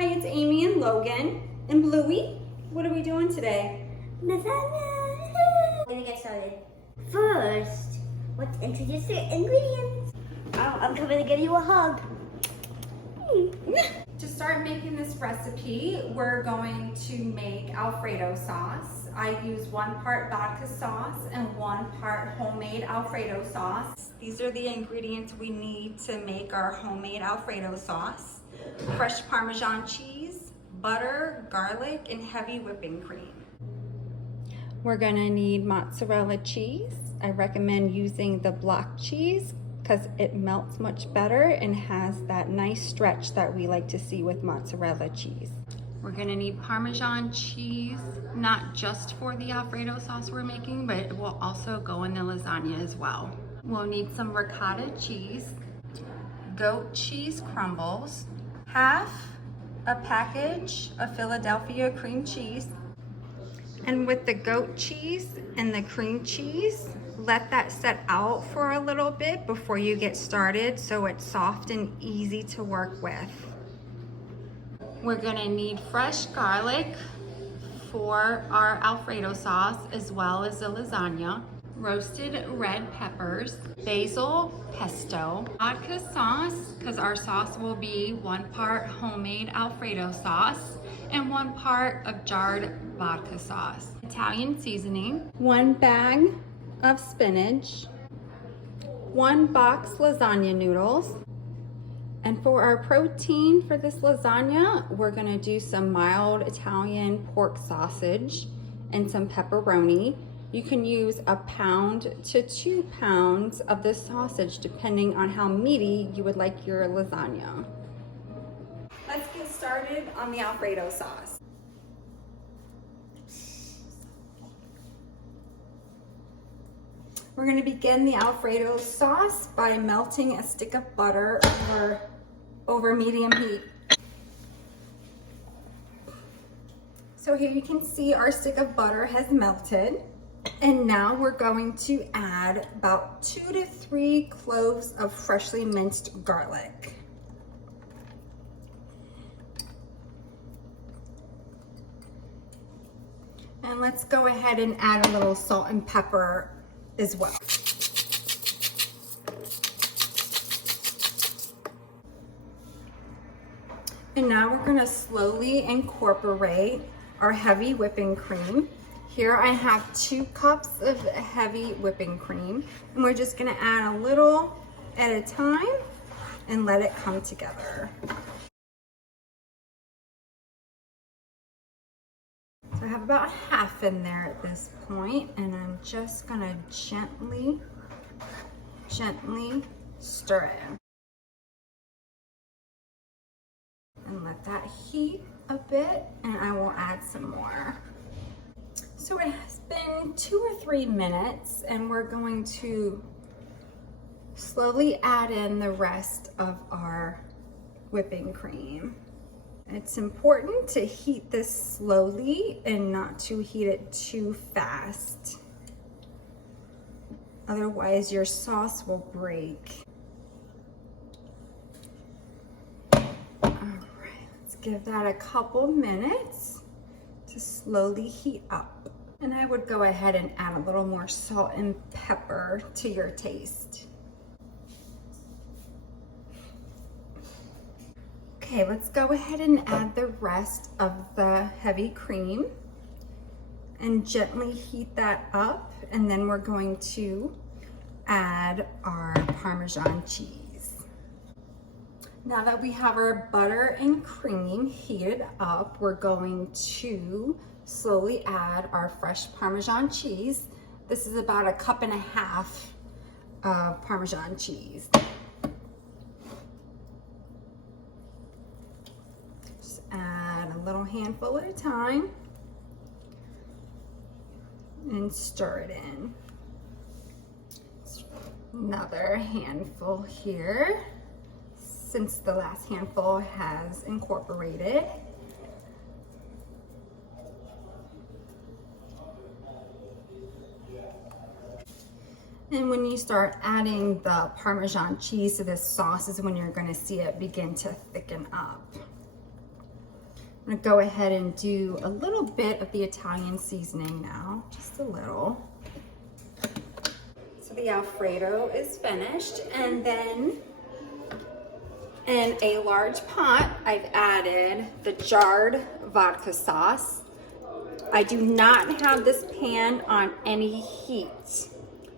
Hi, it's Amy and Logan. And Bluey, what are we doing today? Lasagna! We're gonna get started. First, let's introduce the ingredients. I'm coming to give you a hug. To start making this recipe, we're going to make Alfredo sauce. I use 1 part vodka sauce and 1 part homemade Alfredo sauce. These are the ingredients we need to make our homemade Alfredo sauce. Fresh Parmesan cheese, butter, garlic, and heavy whipping cream. We're gonna need mozzarella cheese. I recommend using the block cheese because it melts much better and has that nice stretch that we like to see with mozzarella cheese. We're gonna need Parmesan cheese, not just for the Alfredo sauce we're making, but it will also go in the lasagna as well. We'll need some ricotta cheese, goat cheese crumbles, half a package of Philadelphia cream cheese. And with the goat cheese and the cream cheese, let that set out for a little bit before you get started so it's soft and easy to work with. We're gonna need fresh garlic for our Alfredo sauce as well as the lasagna, roasted red peppers, basil, pesto, vodka sauce, because our sauce will be 1 part homemade Alfredo sauce and 1 part of jarred vodka sauce, Italian seasoning, 1 bag of spinach, 1 box lasagna noodles. And for our protein for this lasagna, we're gonna do some mild Italian pork sausage and some pepperoni. You can use 1 pound to 2 pounds of this sausage depending on how meaty you would like your lasagna. Let's get started on the Alfredo sauce. We're gonna begin the Alfredo sauce by melting a stick of butter over medium heat. So here you can see our stick of butter has melted. And now we're going to add about 2 to 3 cloves of freshly minced garlic. And let's go ahead and add a little salt and pepper as well. And now we're gonna slowly incorporate our heavy whipping cream. Here I have 2 cups of heavy whipping cream, and we're just gonna add a little at a time and let it come together. So I have about half in there at this point, and I'm just gonna gently stir it. And let that heat a bit, and I will add some more. So it has been 2 or 3 minutes, and we're going to slowly add in the rest of our whipping cream. It's important to heat this slowly and not to heat it too fast. Otherwise, your sauce will break. All right, let's give that a couple minutes to slowly heat up. And I would go ahead and add a little more salt and pepper to your taste. Okay, let's go ahead and add the rest of the heavy cream and gently heat that up. And then we're going to add our Parmesan cheese. Now that we have our butter and cream heated up, we're going to slowly add our fresh Parmesan cheese. This is about 1.5 cups of Parmesan cheese. Just add a little handful at a time and stir it in. Another handful here, since the last handful has incorporated. And when you start adding the Parmesan cheese to this sauce is when you're going to see it begin to thicken up. I'm gonna go ahead and do a little bit of the Italian seasoning now, just a little. So the Alfredo is finished, and then in a large pot, I've added the jarred vodka sauce. I do not have this pan on any heat.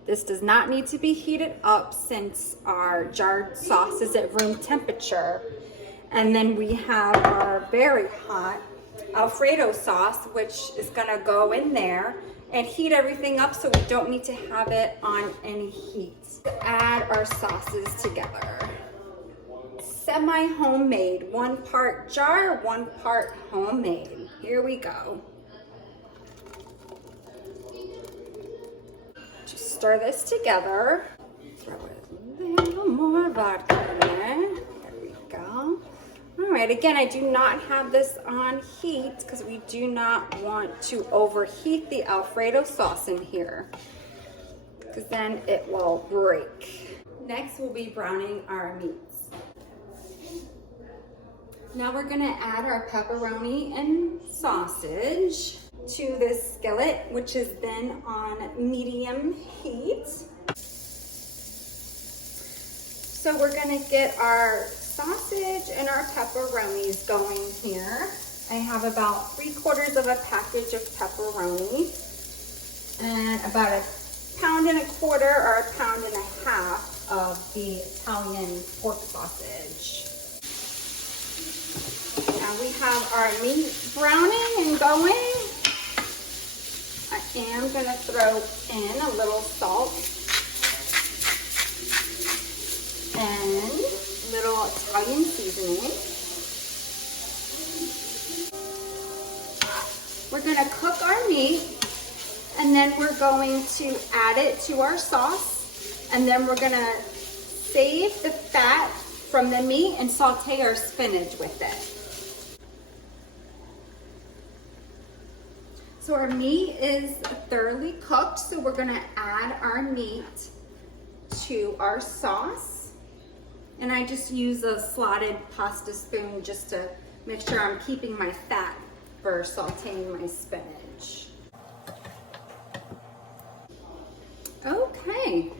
This does not need to be heated up since our jarred sauce is at room temperature. And then we have our very hot Alfredo sauce, which is gonna go in there and heat everything up, so we don't need to have it on any heat. Add our sauces together. Semi-homemade, 1 part jar, 1 part homemade. Here we go. Just stir this together. Throw a little more vodka in there. There we go. All right, again, I do not have this on heat because we do not want to overheat the Alfredo sauce in here, because then it will break. Next, we'll be browning our meats. Now we're gonna add our pepperoni and sausage to this skillet, which has been on medium heat. So we're gonna get our sausage and our pepperonis going here. I have about 3/4 of a package of pepperoni and about 1.25 pounds or 1.5 pounds of the Italian pork sausage. Now we have our meat browning and going. I am gonna throw in a little salt and little Italian seasoning. We're gonna cook our meat, and then we're going to add it to our sauce, and then we're gonna save the fat from the meat and saute our spinach with it. So our meat is thoroughly cooked, so we're gonna add our meat to our sauce. And I just use a slotted pasta spoon just to make sure I'm keeping my fat for sauteing my spinach. Okay,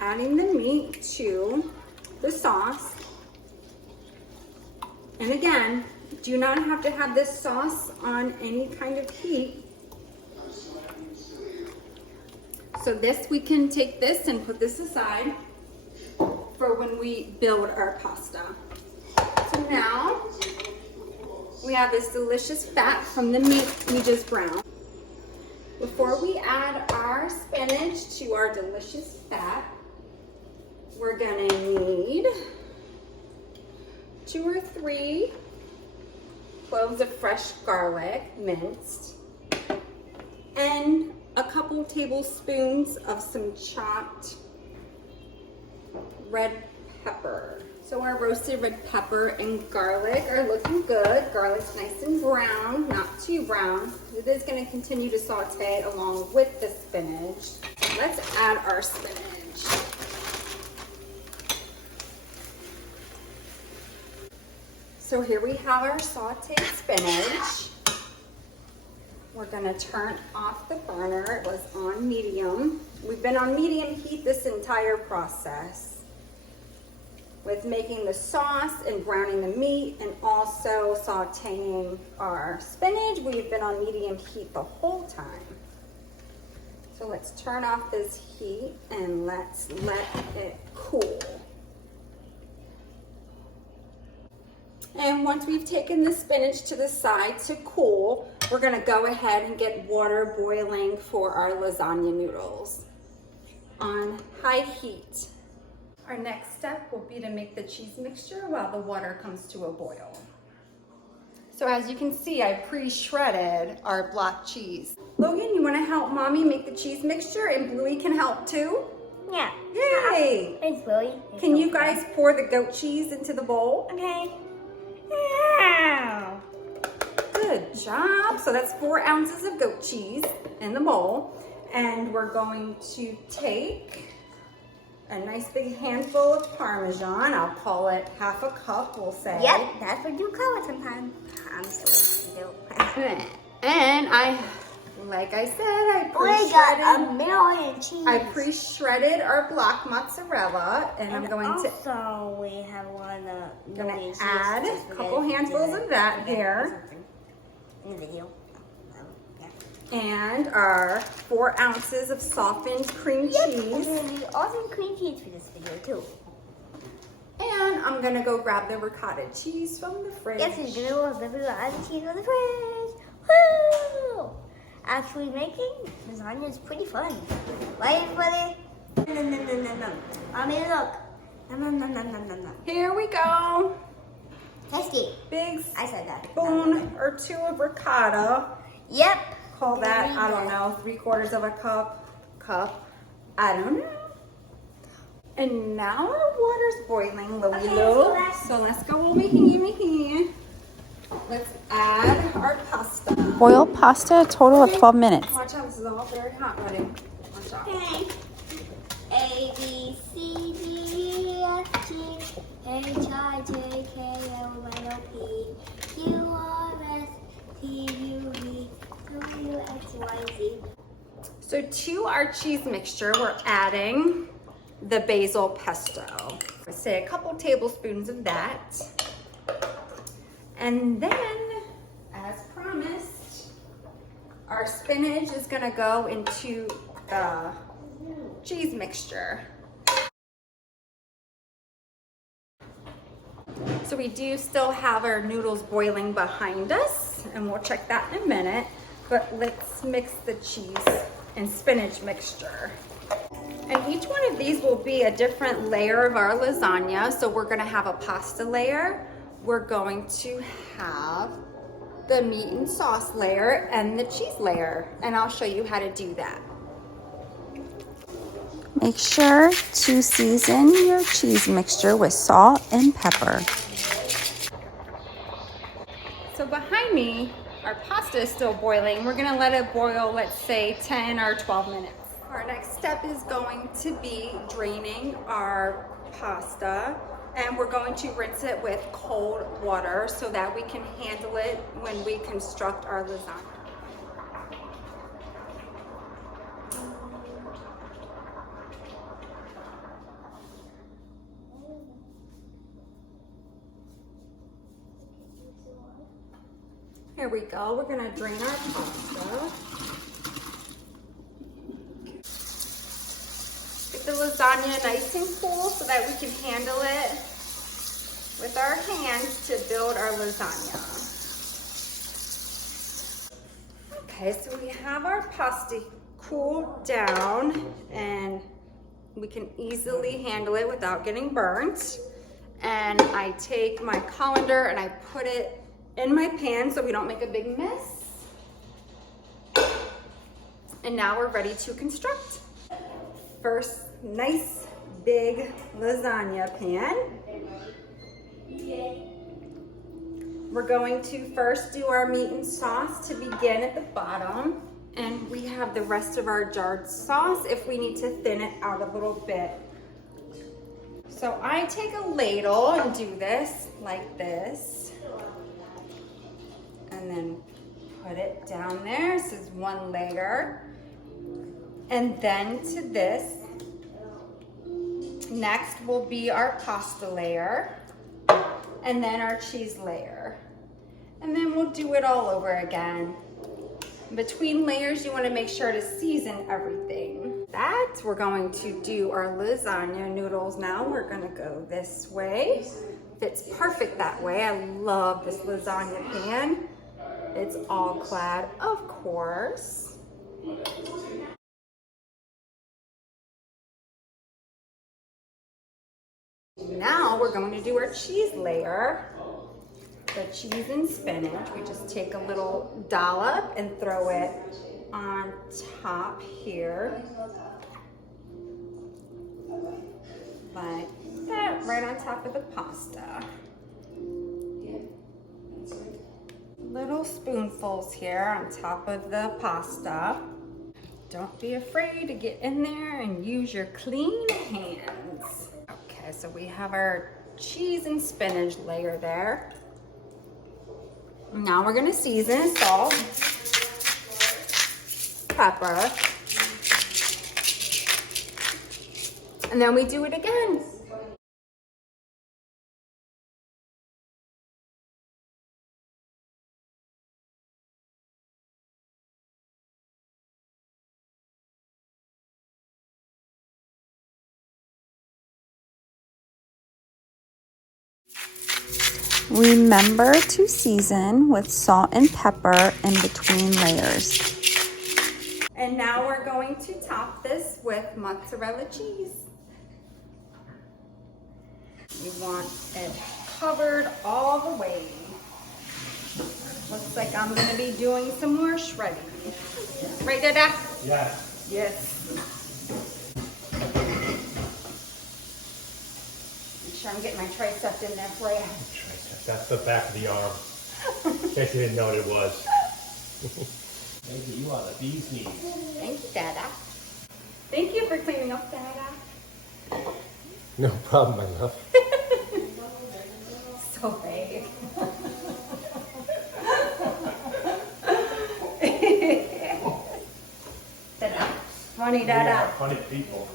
adding the meat to the sauce. And again, do not have to have this sauce on any kind of heat. So this, we can take this and put this aside for when we build our pasta. So now we have this delicious fat from the meat we just browned. Before we add our spinach to our delicious fat, we're gonna need 2 or 3 cloves of fresh garlic, minced, and a couple tablespoons of some chopped red pepper. So our roasted red pepper and garlic are looking good. Garlic's nice and brown, not too brown. It is going to continue to saute along with the spinach. Let's add our spinach. So here we have our sauteed spinach. We're gonna turn off the burner. It was on medium. We've been on medium heat this entire process with making the sauce and browning the meat and also sauteing our spinach. We've been on medium heat the whole time. So let's turn off this heat and let's let it cool. And once we've taken the spinach to the side to cool, we're gonna go ahead and get water boiling for our lasagna noodles on high heat. Our next step will be to make the cheese mixture while the water comes to a boil. So as you can see, I pre-shredded our block cheese. Logan, you wanna help mommy make the cheese mixture, and Bluey can help too? Yeah. Yay! Thanks, Bluey. Can you guys pour the goat cheese into the bowl? Okay. Wow. Good job. So that's 4 ounces of goat cheese in the bowl. And we're going to take a nice big handful of Parmesan. I'll call it half a cup, we'll say. Yep, that's what you call it sometimes. I'm so dope. And like I said, I We got a million cheese. I pre-shredded our block mozzarella, and I'm going to also we have one gonna add a couple handfuls of that here. In the video. And our 4 ounces of softened cream Yep, cheese. and then we also need cream cheese for this video too. And I'm gonna go grab the ricotta cheese from the fridge. Yes, we're gonna love the ricotta cheese from the fridge. Woo! Actually, making lasagna is pretty fun. Right, everybody? No. I mean, look. No. Here we go. Tasty. Big I said that. spoon or 2 of ricotta. Yep. Call that, I don't know, 3/4 of a cup. I don't know. And now our water's boiling, Lilo. So let's go over here. Let's add our pasta. Boil pasta a total of 12 minutes. Watch out, this is all very hot, buddy. Watch out. Okay. A, B, C, D, E, F, G, H, I, J, K, L, M, N, O, P, Q, R, S, T, U, V, W, X, Y, Z. So to our cheese mixture, we're adding the basil pesto. Let's say a couple tablespoons of that. And then, as promised, our spinach is gonna go into the cheese mixture. So we do still have our noodles boiling behind us, and we'll check that in a minute, but let's mix the cheese and spinach mixture. And each one of these will be a different layer of our lasagna. So we're gonna have a pasta layer, we're going to have the meat and sauce layer and the cheese layer, and I'll show you how to do that. Make sure to season your cheese mixture with salt and pepper. So behind me, our pasta is still boiling. We're gonna let it boil, let's say 10 or 12 minutes. Our next step is going to be draining our pasta, and we're going to rinse it with cold water so that we can handle it when we construct our lasagna. Here we go, we're gonna drain our pasta. Get the lasagna nice and cool so that we can handle it with our hands to build our lasagna. Okay, so we have our pasta cooled down and we can easily handle it without getting burnt. And I take my colander and I put it in my pan so we don't make a big mess. And now we're ready to construct. First, nice big lasagna pan. We're going to first do our meat and sauce to begin at the bottom. And we have the rest of our jarred sauce if we need to thin it out a little bit. So I take a ladle and do this like this. And then put it down there. This is one layer. And then to this. Next will be our pasta layer. And then our cheese layer. And then we'll do it all over again. Between layers, you want to make sure to season everything. We're going to do our lasagna noodles now. We're going to go this way. Fits perfect that way. I love this lasagna pan. It's all clad, of course. Now we're going to do our cheese layer. The cheese and spinach. We just take a little dollop and throw it on top here. Like that, right on top of the pasta. Little spoonfuls here on top of the pasta. Don't be afraid to get in there and use your clean hands. Okay, so we have our cheese and spinach layer there. Now we're gonna season salt, pepper, and then we do it again. Remember to season with salt and pepper in between layers. And now we're going to top this with mozzarella cheese. We want it covered all the way. Looks like I'm gonna be doing some more shredding. Right, Dada? Yes. Yes. Make sure I'm getting my triceps in there for you. That's the back of the arm. In case you didn't know what it was. Thank you. You are the bee's knees. Thank you, Dada. Thank you for cleaning up, Dada. No problem, my love. So vague. Dada. Funny, Dada. Funny people.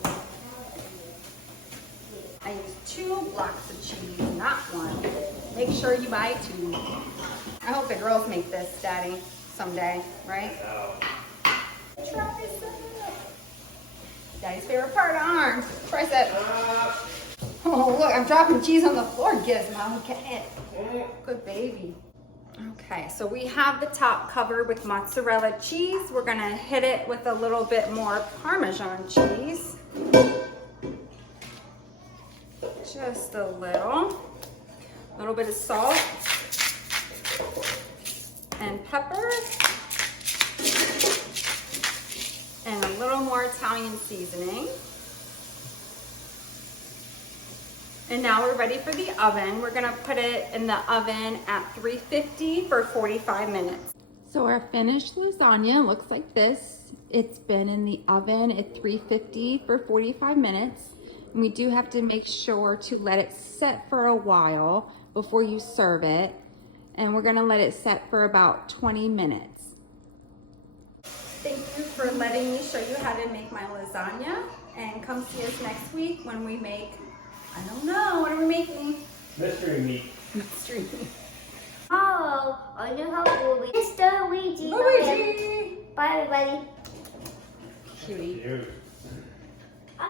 I use 2 blocks of cheese, not 1. Make sure you buy 2. I hope the girls make this, Daddy, someday, right? Tricep. Daddy's favorite part, arms. Tricep. Oh, look, I'm dropping cheese on the floor, Gizmo. Get it. Good baby. Okay, so we have the top covered with mozzarella cheese. We're gonna hit it with a little bit more Parmesan cheese. Just a little bit of salt and pepper, and a little more Italian seasoning. And now we're ready for the oven. We're gonna put it in the oven at 350 for 45 minutes. So our finished lasagna looks like this. It's been in the oven at 350 for 45 minutes. And we do have to make sure to let it set for a while before you serve it. And we're gonna let it set for about 20 minutes. Thank you for letting me show you how to make my lasagna. And come see us next week when we make, I don't know, what are we making? Mystery meat. Mystery meat. Oh, I know how cool we Mr. Luigi. Luigi! Bye, everybody. Cutie. Cute.